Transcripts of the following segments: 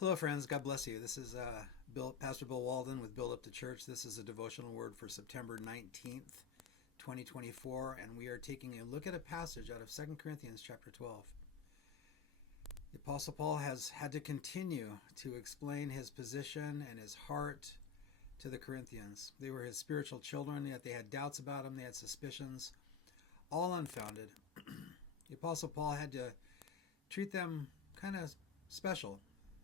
Hello, friends. God bless you. This is Pastor Bill Walden with Build Up the Church. This is a devotional word for September 19th, 2024, and we are taking a look at a passage out of 2 Corinthians chapter 12. The Apostle Paul has had to continue to explain his position and his heart to the Corinthians. They were his spiritual children, yet they had doubts about him, they had suspicions, all unfounded. The Apostle Paul had to treat them kind of special.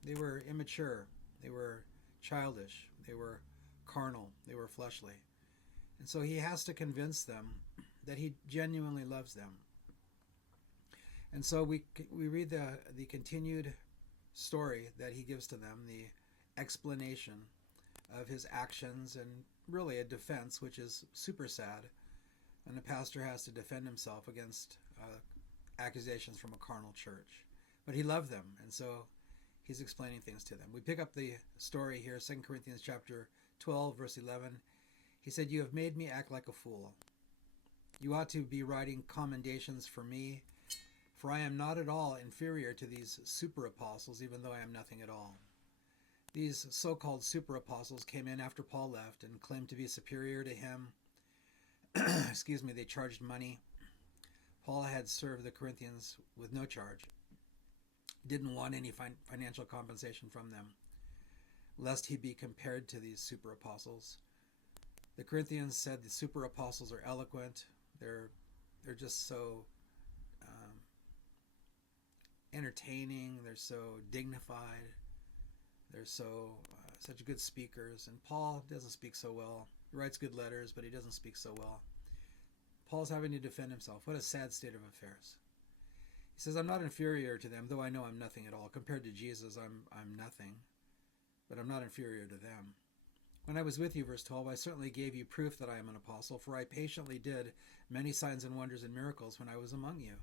They were immature, they were childish, they were carnal, they were fleshly. And so he has to convince them that he genuinely loves them. And so we read the continued story that he gives to them, the explanation of his actions, and really a defense, which is super sad. And the pastor has to defend himself against accusations from a carnal church. But he loved them, and so he's explaining things to them. We pick up the story here, 2 Corinthians chapter 12, verse 11. He said, "You have made me act like a fool. You ought to be writing commendations for me, for I am not at all inferior to these super apostles, even though I am nothing at all." These so-called super apostles came in after Paul left and claimed to be superior to him. They charged money. Paul had served the Corinthians with no charge. Didn't want any financial compensation from them, lest he be compared to these super apostles. The Corinthians said the super apostles are eloquent. They're just so entertaining. They're so dignified. They're so such good speakers. And Paul doesn't speak so well. He writes good letters, but he doesn't speak so well. Paul's having to defend himself. What a sad state of affairs. He says, "I'm not inferior to them, though I know I'm nothing at all. Compared to Jesus, I'm nothing, but I'm not inferior to them. When I was with you," verse 12, "I certainly gave you proof that I am an apostle, for I patiently did many signs and wonders and miracles when I was among you.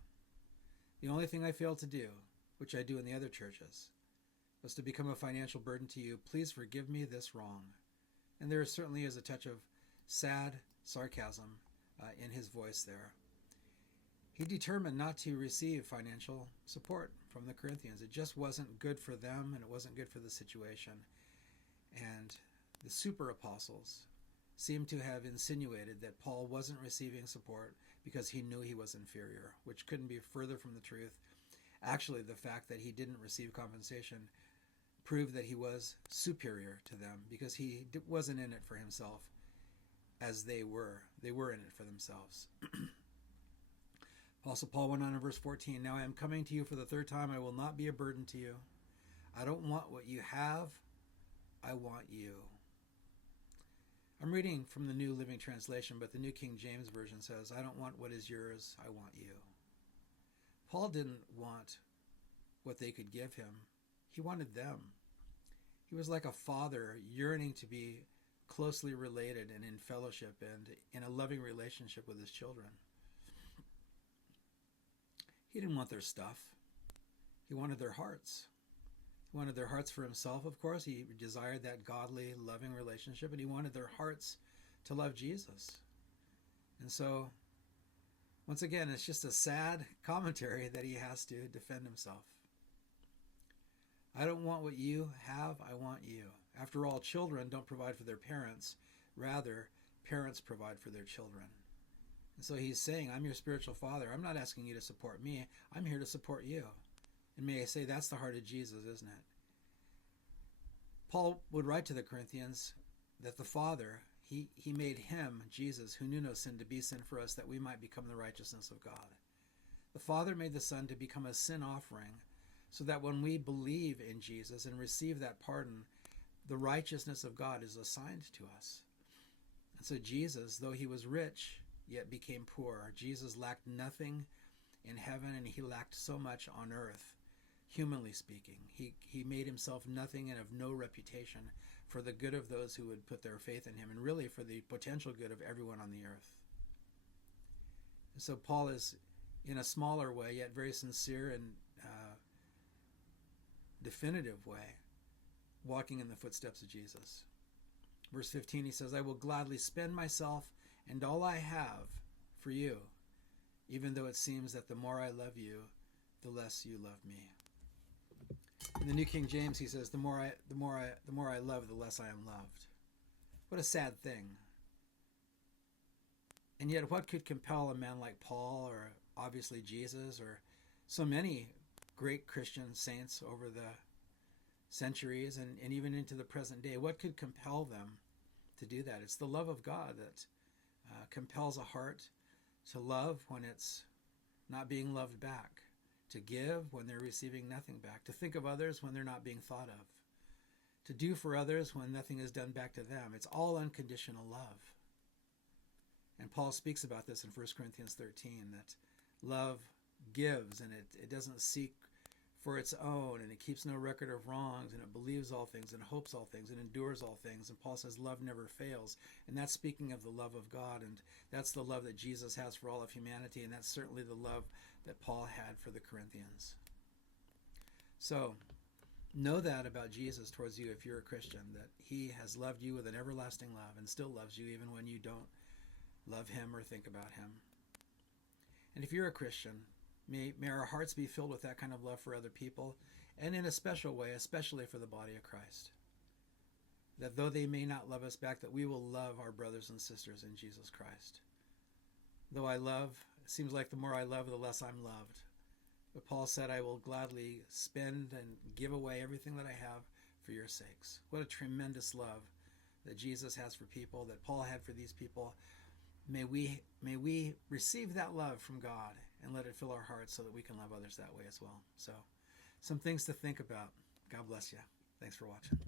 The only thing I failed to do, which I do in the other churches, was to become a financial burden to you. Please forgive me this wrong." And there certainly is a touch of sad sarcasm in his voice there. He determined not to receive financial support from the Corinthians. It just wasn't good for them, and it wasn't good for the situation. And the super apostles seemed to have insinuated that Paul wasn't receiving support because he knew he was inferior, which couldn't be further from the truth. Actually, the fact that he didn't receive compensation proved that he was superior to them, because he wasn't in it for himself as they were. They were in it for themselves. Apostle Paul went on in verse 14, "Now I am coming to you for the third time. I will not be a burden to you. I don't want what you have. I want you." I'm reading from the New Living Translation, but the New King James Version says, "I don't want what is yours. I want you." Paul didn't want what they could give him. He wanted them. He was like a father yearning to be closely related and in fellowship and in a loving relationship with his children. He didn't want their stuff. He wanted their hearts. He wanted their hearts for himself, of course. He desired that godly, loving relationship, and he wanted their hearts to love Jesus. And so, once again, it's just a sad commentary that he has to defend himself. "I don't want what you have, I want you." After all, children don't provide for their parents. Rather, parents provide for their children. And so he's saying, "I'm your spiritual father. I'm not asking you to support me. I'm here to support you." And may I say, that's the heart of Jesus, isn't it? Paul would write to the Corinthians that the Father, he made him, Jesus, who knew no sin, to be sin for us, that we might become the righteousness of God. The Father made the Son to become a sin offering, so that when we believe in Jesus and receive that pardon, the righteousness of God is assigned to us. And so Jesus, though he was rich, yet became poor. Jesus lacked nothing in heaven, and he lacked so much on earth, humanly speaking. He made himself nothing and of no reputation, for the good of those who would put their faith in him, and really for the potential good of everyone on the earth. And so Paul is, in a smaller way, yet very sincere and definitive way, walking in the footsteps of Jesus. Verse 15, he says, "I will gladly spend myself and all I have for you, even though it seems that the more I love you, the less you love me." In the New King James, he says, the more I love, the less I am loved. What a sad thing. And yet, what could compel a man like Paul, or obviously Jesus, or so many great Christian saints over the centuries and even into the present day? What could compel them to do that? It's the love of God that compels a heart to love when it's not being loved back, to give when they're receiving nothing back, to think of others when they're not being thought of, to do for others when nothing is done back to them. It's all unconditional love. And Paul speaks about this in 1 Corinthians 13, that love gives, and it doesn't seek for its own, and it keeps no record of wrongs, and it believes all things, and hopes all things, and endures all things. And Paul says love never fails. And that's speaking of the love of God, and that's the love that Jesus has for all of humanity, and that's certainly the love that Paul had for the Corinthians. So know that about Jesus towards you if you're a Christian, that he has loved you with an everlasting love and still loves you even when you don't love him or think about him. And if you're a Christian, may our hearts be filled with that kind of love for other people, and in a special way, especially for the body of Christ. That though they may not love us back, that we will love our brothers and sisters in Jesus Christ. Though I love, it seems like the more I love, the less I'm loved. But Paul said, I will gladly spend and give away everything that I have for your sakes. What a tremendous love that Jesus has for people, that Paul had for these people. May we receive that love from God and let it fill our hearts so that we can love others that way as well. So, some things to think about. God bless you. Thanks for watching.